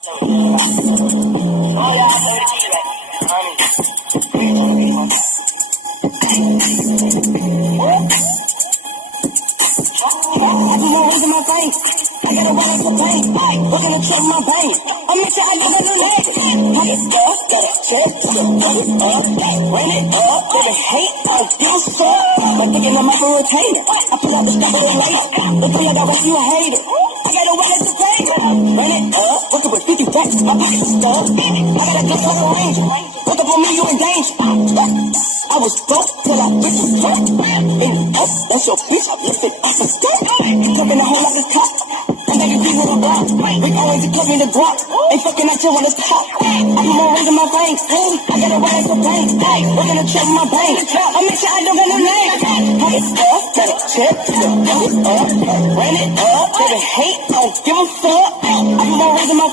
I got a wallet for pain. Looking to check my brain. I'm not sure I live in the night. Pocket stuff, got a check to the pocket up. Run it up, baby, hate, I do so. My dick in the micro retainer. I pull out the stuff of the light. Look at that, what you a hater. I got a wallet for pain. Run it up, working with 50 racks. My pocket stuff. I got a good for the ranger. Look up on me, you in danger. I was broke till I ripped it up. In the up, that's your bitch, I lifted off a step. You talking the whole lot of cop. I'm baby B with a block. Big always to cover the drop. Ain't fucking at you when it's hot. I be more raising my veins. I got a wallet for pain. Working to check my brain. I make sure I don't got no name. Pocket stuff, got a check to the pocket up. Run it up, baby hate, I don't give a fuck. I be more raising my